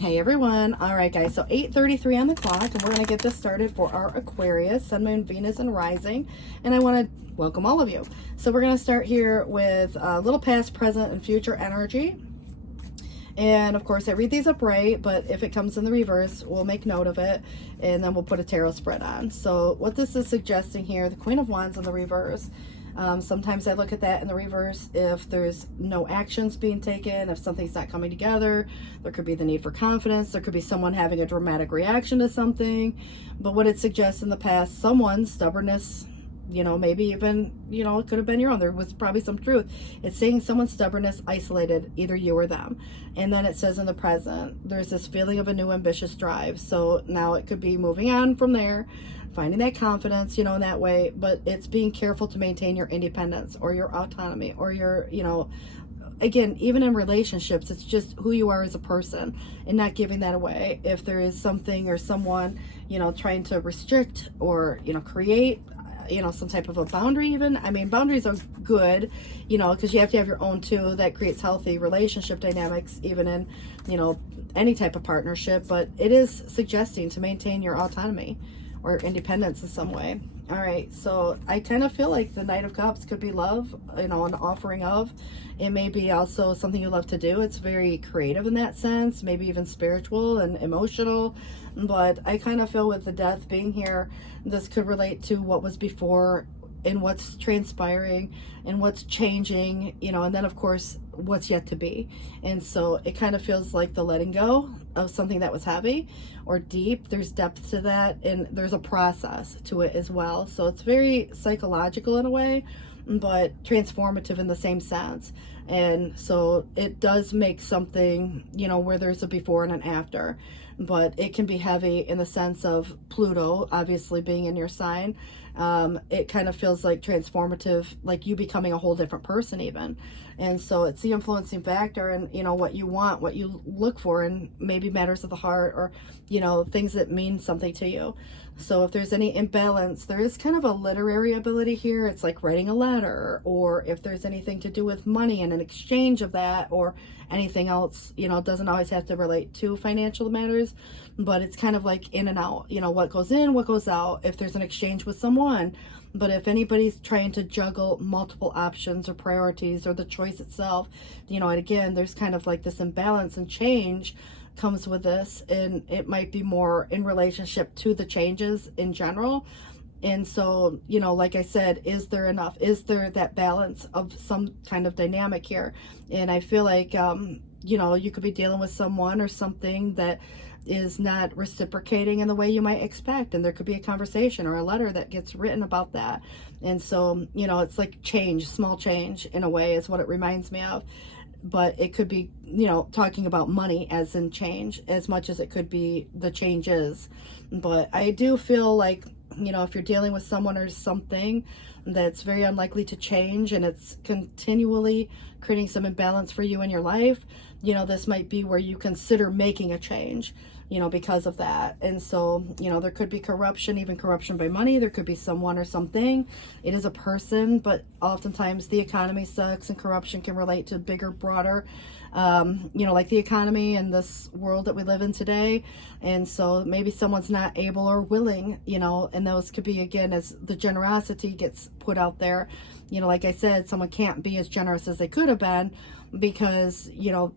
Hey everyone. All right guys, so 8:33 on the clock and we're going to get this started for our Aquarius, Sun, Moon, Venus, and Rising. And I want to welcome all of you. So we're going to start here with a little past, present, and future energy. And of course I read these upright, but if it comes in the reverse, we'll make note of it and then we'll put a tarot spread on. So what this is suggesting here, the Queen of Wands in the reverse. Sometimes I look at that in the reverse if there's no actions being taken, if something's not coming together. There could be the need for confidence. There could be someone having a dramatic reaction to something. But what it suggests in the past, someone's stubbornness, maybe even, it could have been your own. There was probably some truth. It's saying someone's stubbornness isolated either you or them. And then it says in the present, there's this feeling of a new ambitious drive. So now it could be moving on from there, finding that confidence, in that way, but it's being careful to maintain your independence or your autonomy or your, again, even in relationships, it's just who you are as a person and not giving that away. If there is something or someone, trying to restrict or, create, some type of a boundary even. I mean, boundaries are good, because you have to have your own too. That creates healthy relationship dynamics, even in, any type of partnership, but it is suggesting to maintain your autonomy or independence in some way. All right, so I kind of feel like the Knight of Cups could be love, an offering of. It may be also something you love to do. It's very creative in that sense, maybe even spiritual and emotional. But I kind of feel with the Death being here, this could relate to what was before and what's transpiring and what's changing, and then of course what's yet to be. And so it kind of feels like the letting go of something that was heavy or deep. There's depth to that and there's a process to it as well. So it's very psychological in a way, but transformative in the same sense. And so it does make something, where there's a before and an after, but it can be heavy in the sense of Pluto obviously being in your sign. It kind of feels like transformative, like you becoming a whole different person even. And so it's the influencing factor and, what you want, what you look for, and maybe matters of the heart or, things that mean something to you. So if there's any imbalance, there is kind of a literary ability here. It's like writing a letter, or if there's anything to do with money and an exchange of that, or anything else, it doesn't always have to relate to financial matters, but it's kind of like in and out, what goes in, what goes out, if there's an exchange with someone. But if anybody's trying to juggle multiple options or priorities or the choice itself, and again, there's kind of like this imbalance and change comes with this, and it might be more in relationship to the changes in general. And so, like I said, is there enough? Is there that balance of some kind of dynamic here? And I feel like, you could be dealing with someone or something that is not reciprocating in the way you might expect. And there could be a conversation or a letter that gets written about that. And so, it's like change, small change in a way is what it reminds me of. But it could be, talking about money as in change as much as it could be the changes. But I do feel like, if you're dealing with someone or something that's very unlikely to change and it's continually creating some imbalance for you in your life, this might be where you consider making a change, because of that. And so, there could be corruption, even corruption by money. There could be someone or something. It is a person, but oftentimes the economy sucks and corruption can relate to bigger, broader, like the economy and this world that we live in today. And so maybe someone's not able or willing, and those could be, again, as the generosity gets put out there, like I said, someone can't be as generous as they could have been because,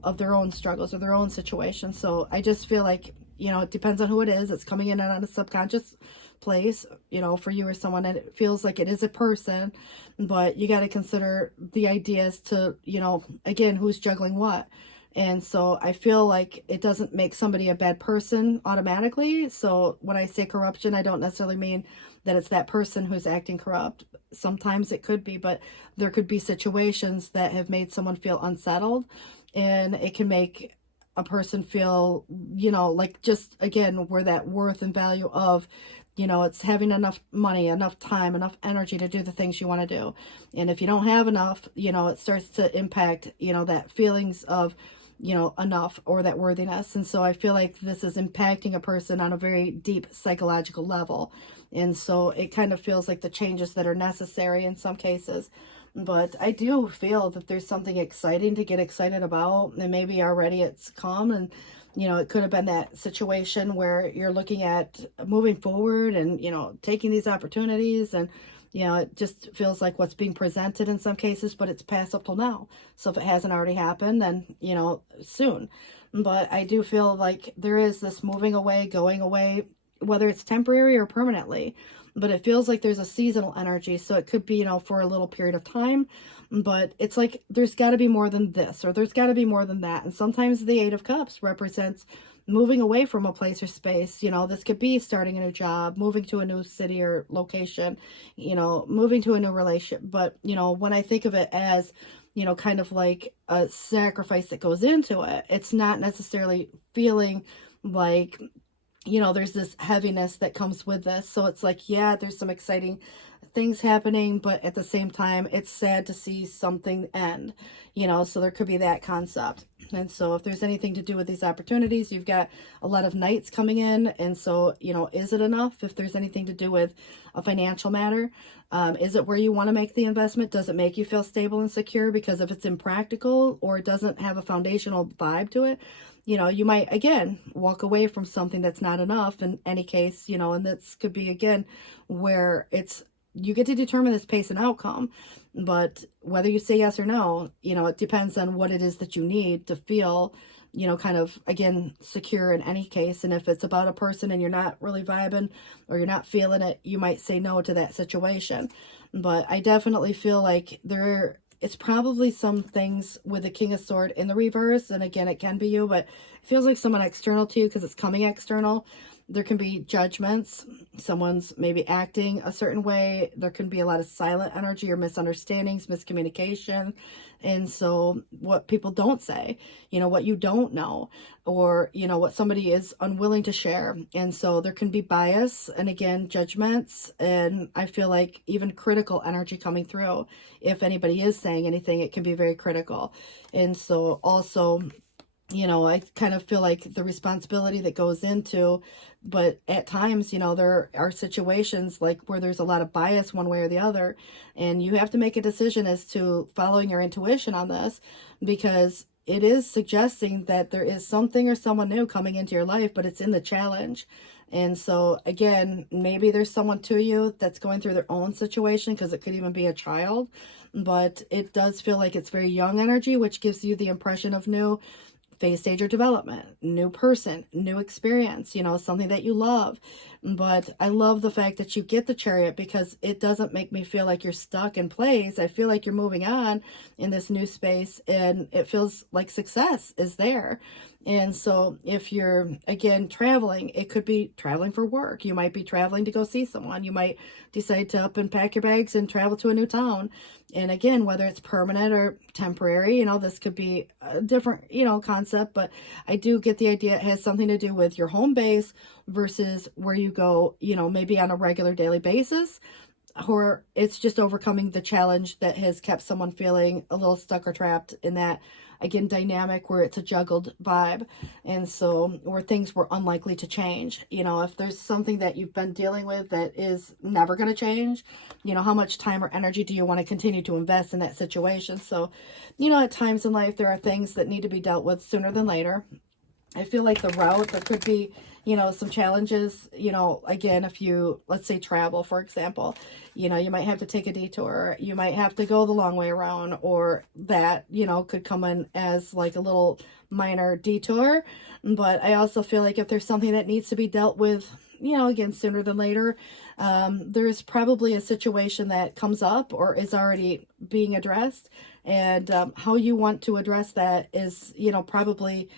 of their own struggles or their own situation. So I just feel like, it depends on who it is. It's coming in on a subconscious place, for you or someone, and it feels like it is a person, but you got to consider the ideas to, again, who's juggling what. And so I feel like it doesn't make somebody a bad person automatically. So when I say corruption, I don't necessarily mean that it's that person who's acting corrupt. Sometimes it could be, but there could be situations that have made someone feel unsettled, and it can make a person feel, like just, again, where that worth and value of, it's having enough money, enough time, enough energy to do the things you want to do. And if you don't have enough, it starts to impact, that feelings of, enough or that worthiness. And so I feel like this is impacting a person on a very deep psychological level. And so it kind of feels like the changes that are necessary in some cases. But I do feel that there's something exciting to get excited about, and maybe already it's come, and You know, it could have been that situation where you're looking at moving forward and, you know, taking these opportunities, and, you know, it just feels like what's being presented in some cases, but it's past up till now. So if it hasn't already happened, then, you know, soon. But I do feel like there is this moving away, going away, whether it's temporary or permanently. But it feels like there's a seasonal energy. So it could be, you know, for a little period of time. But it's like there's got to be more than this, or there's got to be more than that. And sometimes the Eight of Cups represents moving away from a place or space. You know, this could be starting a new job, moving to a new city or location, you know, moving to a new relationship. But, you know, when I think of it as, you know, kind of like a sacrifice that goes into it, it's not necessarily feeling like, you know, there's this heaviness that comes with this. So it's like, yeah, there's some exciting things happening, but at the same time, it's sad to see something end, you know, so there could be that concept. And so if there's anything to do with these opportunities, you've got a lot of knights coming in. And so, you know, is it enough? If there's anything to do with a financial matter, is it where you want to make the investment? Does it make you feel stable and secure? Because if it's impractical or it doesn't have a foundational vibe to it, you know, you might, again, walk away from something that's not enough in any case, you know, and this could be, again, where it's, you get to determine this pace and outcome, but whether you say yes or no, you know, it depends on what it is that you need to feel, you know, kind of, again, secure in any case. And if it's about a person and you're not really vibing or you're not feeling it, you might say no to that situation. But I definitely feel like it's probably some things with the King of Sword in the reverse. And again, it can be you, but it feels like someone external to you because it's coming external. There can be judgments. Someone's maybe acting a certain way. There can be a lot of silent energy or misunderstandings, miscommunication. And so what people don't say, you know, what you don't know, or, you know, what somebody is unwilling to share. And so there can be bias and, again, judgments. And I feel like even critical energy coming through. If anybody is saying anything, it can be very critical. And so also, you know, I kind of feel like the responsibility that goes into, but at times, you know, there are situations like where there's a lot of bias one way or the other, and you have to make a decision as to following your intuition on this, because it is suggesting that there is something or someone new coming into your life, but it's in the challenge. And so, again, maybe there's someone to you that's going through their own situation, because it could even be a child, but it does feel like it's very young energy, which gives you the impression of new phase, stage, or development, new person, new experience, you know, something that you love. But I love the fact that you get the Chariot, because it doesn't make me feel like you're stuck in place. I feel like you're moving on in this new space, and it feels like success is there. And so if you're, again, traveling, it could be traveling for work. You might be traveling to go see someone. You might decide to up and pack your bags and travel to a new town. And again, whether it's permanent or temporary, you know, this could be a different, you know, concept, but I do get the idea it has something to do with your home base versus where you go, you know, maybe on a regular daily basis, or it's just overcoming the challenge that has kept someone feeling a little stuck or trapped in that, again, dynamic where it's a juggled vibe. And so where things were unlikely to change. You know, if there's something that you've been dealing with that is never going to change, you know, how much time or energy do you want to continue to invest in that situation? So, you know, at times in life, there are things that need to be dealt with sooner than later. I feel like the route, there could be, you know, some challenges, you know, again, if you, let's say, travel, for example, you know, you might have to take a detour, you might have to go the long way around, or that, you know, could come in as like a little minor detour. But I also feel like if there's something that needs to be dealt with, you know, again, sooner than later, there's probably a situation that comes up or is already being addressed. And how you want to address that is, you know, probably,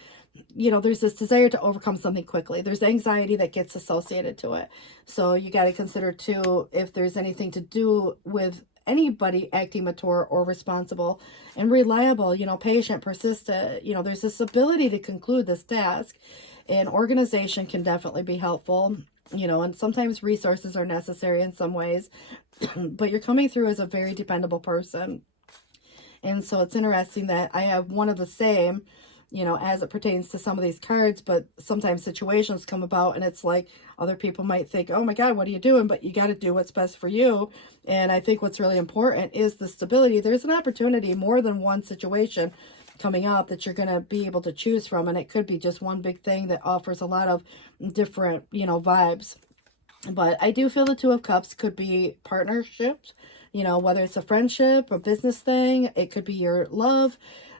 you know, there's this desire to overcome something quickly. There's anxiety that gets associated to it. So you got to consider too, if there's anything to do with anybody acting mature or responsible and reliable, you know, patient, persistent, you know, there's this ability to conclude this task, and organization can definitely be helpful, you know, and sometimes resources are necessary in some ways, but you're coming through as a very dependable person. And so it's interesting that I have one of the same, you know, as it pertains to some of these cards, but sometimes situations come about and it's like other people might think, oh my God, what are you doing? But you got to do what's best for you. And I think what's really important is the stability. There's an opportunity, more than one situation coming up that you're going to be able to choose from. And it could be just one big thing that offers a lot of different, vibes. But I do feel the Two of Cups could be partnerships, whether it's a friendship, a business thing, it could be your love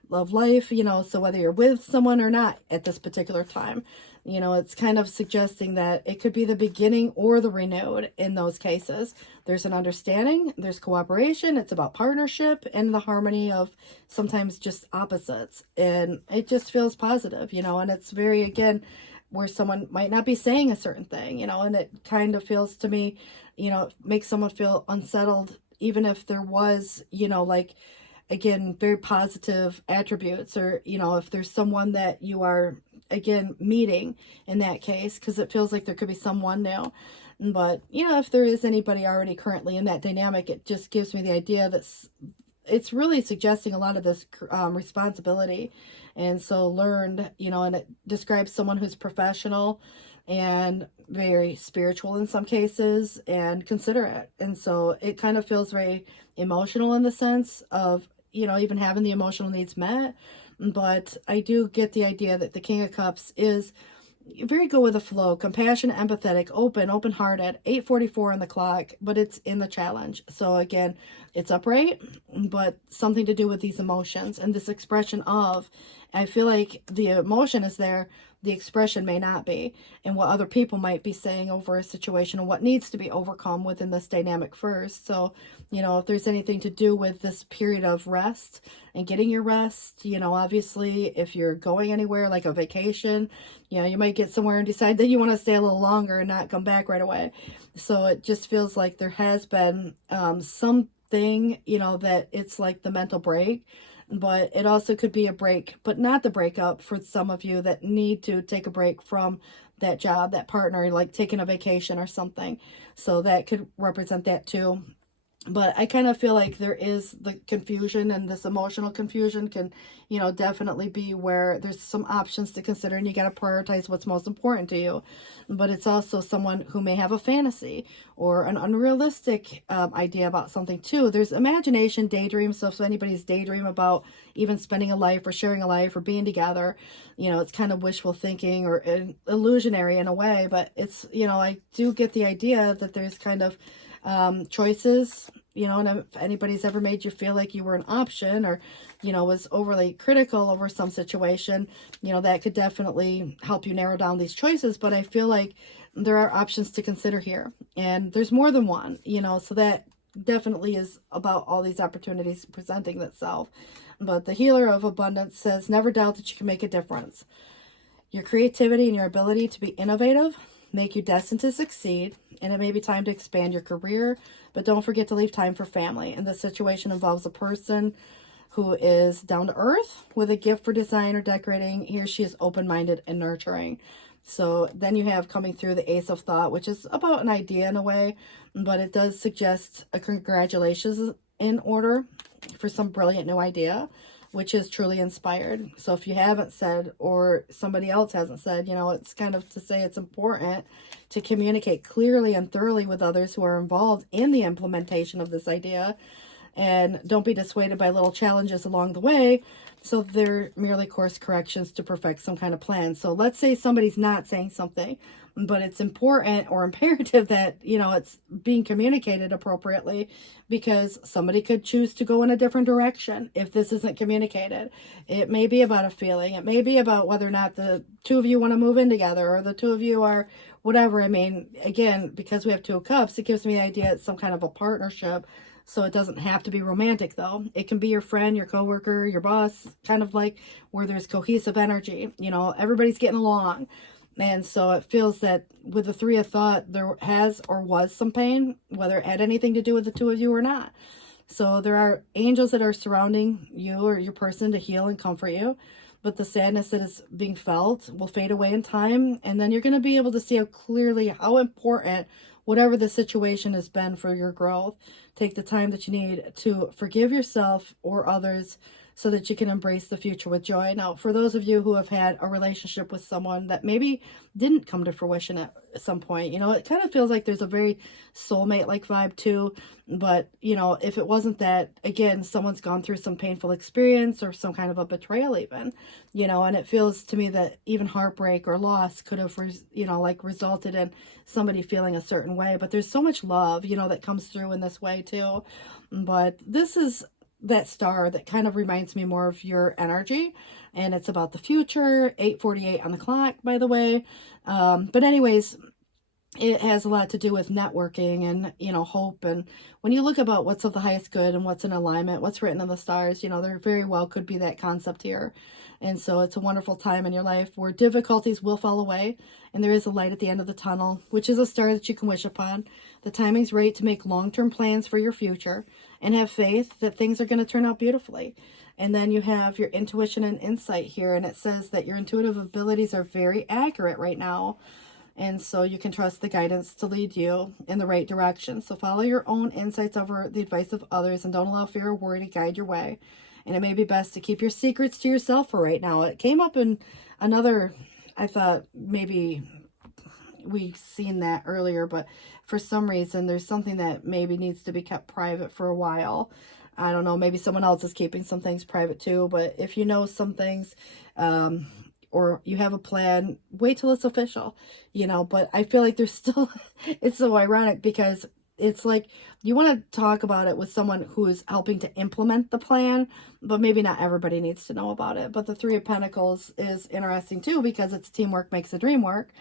life, so whether you're with someone or not at this particular time, it's kind of suggesting that it could be the beginning or the renewed in those cases. There's an understanding, there's cooperation, it's about partnership and the harmony of sometimes just opposites. And it just feels positive, and it's very, again, where someone might not be saying a certain thing, and it kind of feels to me, makes someone feel unsettled, even if there was, again, very positive attributes, or, if there's someone that you are, again, meeting in that case, because it feels like there could be someone new. But, if there is anybody already currently in that dynamic, it just gives me the idea that it's really suggesting a lot of this responsibility. And so learned, and it describes someone who's professional and very spiritual in some cases and considerate. And so it kind of feels very emotional in the sense of, even having the emotional needs met. But I do get the idea that the King of Cups is very good with the flow, compassionate, empathetic, open-hearted, 8:44 on the clock, but it's in the challenge. So again, it's upright, but something to do with these emotions and this expression of, I feel like the emotion is there, the expression may not be, and what other people might be saying over a situation and what needs to be overcome within this dynamic first. So, if there's anything to do with this period of rest and getting your rest, obviously if you're going anywhere like a vacation, you might get somewhere and decide that you want to stay a little longer and not come back right away. So it just feels like there has been something, that it's like the mental break. But it also could be a break, but not the breakup for some of you that need to take a break from that job, that partner, like taking a vacation or something. So that could represent that too. But I kind of feel like there is the confusion, and this emotional confusion can, definitely be where there's some options to consider, and you got to prioritize what's most important to you. But it's also someone who may have a fantasy or an unrealistic idea about something too. There's imagination, daydream. So if anybody's daydream about even spending a life or sharing a life or being together, it's kind of wishful thinking or illusionary in a way. But it's, I do get the idea that there's kind of choices, and if anybody's ever made you feel like you were an option or, was overly critical over some situation, that could definitely help you narrow down these choices. But I feel like there are options to consider here, and there's more than one, so that definitely is about all these opportunities presenting itself. But the Healer of Abundance says, never doubt that you can make a difference. Your creativity and your ability to be innovative make you destined to succeed, and it may be time to expand your career, but don't forget to leave time for family. And this situation involves a person who is down to earth with a gift for design or decorating. He or she is open-minded and nurturing. So then you have coming through the Ace of Thought, which is about an idea in a way, but it does suggest a congratulations in order for some brilliant new idea, which is truly inspired. So if you haven't said, or somebody else hasn't said, it's kind of to say it's important to communicate clearly and thoroughly with others who are involved in the implementation of this idea. And don't be dissuaded by little challenges along the way. So they're merely course corrections to perfect some kind of plan. So let's say somebody's not saying something, but it's important or imperative that, it's being communicated appropriately, because somebody could choose to go in a different direction if this isn't communicated. It may be about a feeling. It may be about whether or not the two of you want to move in together, or the two of you are whatever. I mean, again, because we have Two of Cups, it gives me the idea it's some kind of a partnership. So it doesn't have to be romantic, though. It can be your friend, your coworker, your boss, kind of like where there's cohesive energy. Everybody's getting along. And so it feels that with the Three of Thought, there has or was some pain, whether it had anything to do with the two of you or not. So there are angels that are surrounding you or your person to heal and comfort you. But the sadness that is being felt will fade away in time. And then you're going to be able to see clearly how important whatever the situation has been for your growth. Take the time that you need to forgive yourself or others so that you can embrace the future with joy. Now, for those of you who have had a relationship with someone that maybe didn't come to fruition at some point, you know, it kind of feels like there's a very soulmate-like vibe too. But, you know, if it wasn't that, again, someone's gone through some painful experience or some kind of a betrayal even, you know, and it feels to me that even heartbreak or loss could have, you know, like resulted in somebody feeling a certain way. But there's so much love, you know, that comes through in this way too. But this is that star that kind of reminds me more of your energy, and it's about the future. 8:48 on the clock, by the way. But anyways, it has a lot to do with networking and, you know, hope. And when you look about what's of the highest good and what's in alignment, what's written in the stars, you know, there very well could be that concept here. And so it's a wonderful time in your life where difficulties will fall away and there is a light at the end of the tunnel, which is a star that you can wish upon. The timing's right to make long-term plans for your future and have faith that things are going to turn out beautifully. And then you have your intuition and insight here, and it says that your intuitive abilities are very accurate right now. And so you can trust the guidance to lead you in the right direction. So follow your own insights over the advice of others and don't allow fear or worry to guide your way. And it may be best to keep your secrets to yourself for right now. It came up in another, I thought maybe we've seen that earlier, but for some reason there's something that maybe needs to be kept private for a while. I don't know, maybe someone else is keeping some things private too, but if you know some things, or you have a plan, wait till it's official, you know. But I feel like there's still, it's so ironic because it's like you want to talk about it with someone who is helping to implement the plan, but maybe not everybody needs to know about it. But the Three of Pentacles is interesting too because it's teamwork makes the dream work.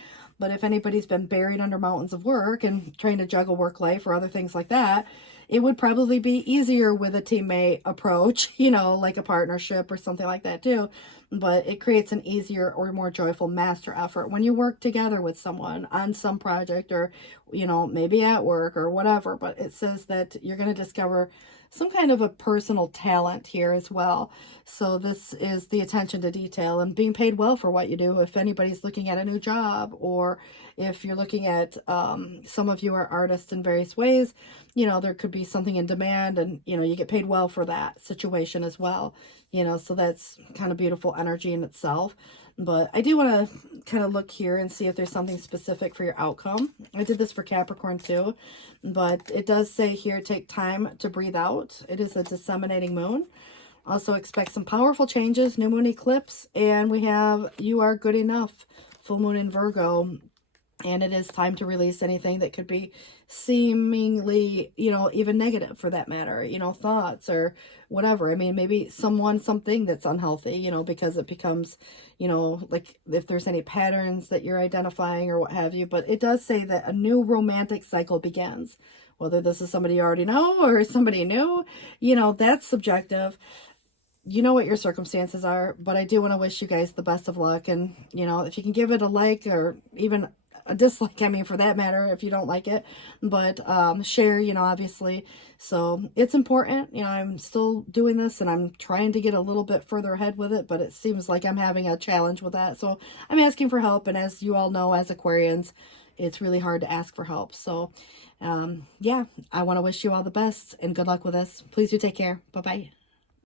But if anybody's been buried under mountains of work and trying to juggle work life or other things like that, it would probably be easier with a teammate approach, you know, like a partnership or something like that too. But it creates an easier or more joyful master effort when you work together with someone on some project or, you know, maybe at work or whatever. But it says that you're going to discover some kind of a personal talent here as well. So this is the attention to detail and being paid well for what you do. If anybody's looking at a new job, or if you're looking at, some of you are artists in various ways, you know, there could be something in demand and, you know, you get paid well for that situation as well, you know, so that's kind of beautiful energy in itself. But I do want to kind of look here and see if there's something specific for your outcome. I did this for Capricorn too, but it does say here, take time to breathe out. It is a disseminating moon. Also expect some powerful changes, new moon eclipse, and we have you are good enough, full moon in Virgo. And it is time to release anything that could be seemingly, you know, even negative for that matter, you know, thoughts or whatever. I mean, maybe something that's unhealthy, you know, because it becomes, you know, like if there's any patterns that you're identifying or what have you. But it does say that a new romantic cycle begins. Whether this is somebody you already know or somebody new, you know, that's subjective. You know what your circumstances are, but I do want to wish you guys the best of luck. And, you know, if you can give it a like or even a dislike, I mean, for that matter, if you don't like it, but share, you know, obviously. So it's important, you know, I'm still doing this and I'm trying to get a little bit further ahead with it, but it seems like I'm having a challenge with that. So I'm asking for help. And as you all know, as Aquarians, it's really hard to ask for help. So yeah, I want to wish you all the best and good luck with this. Please do take care. Bye-bye.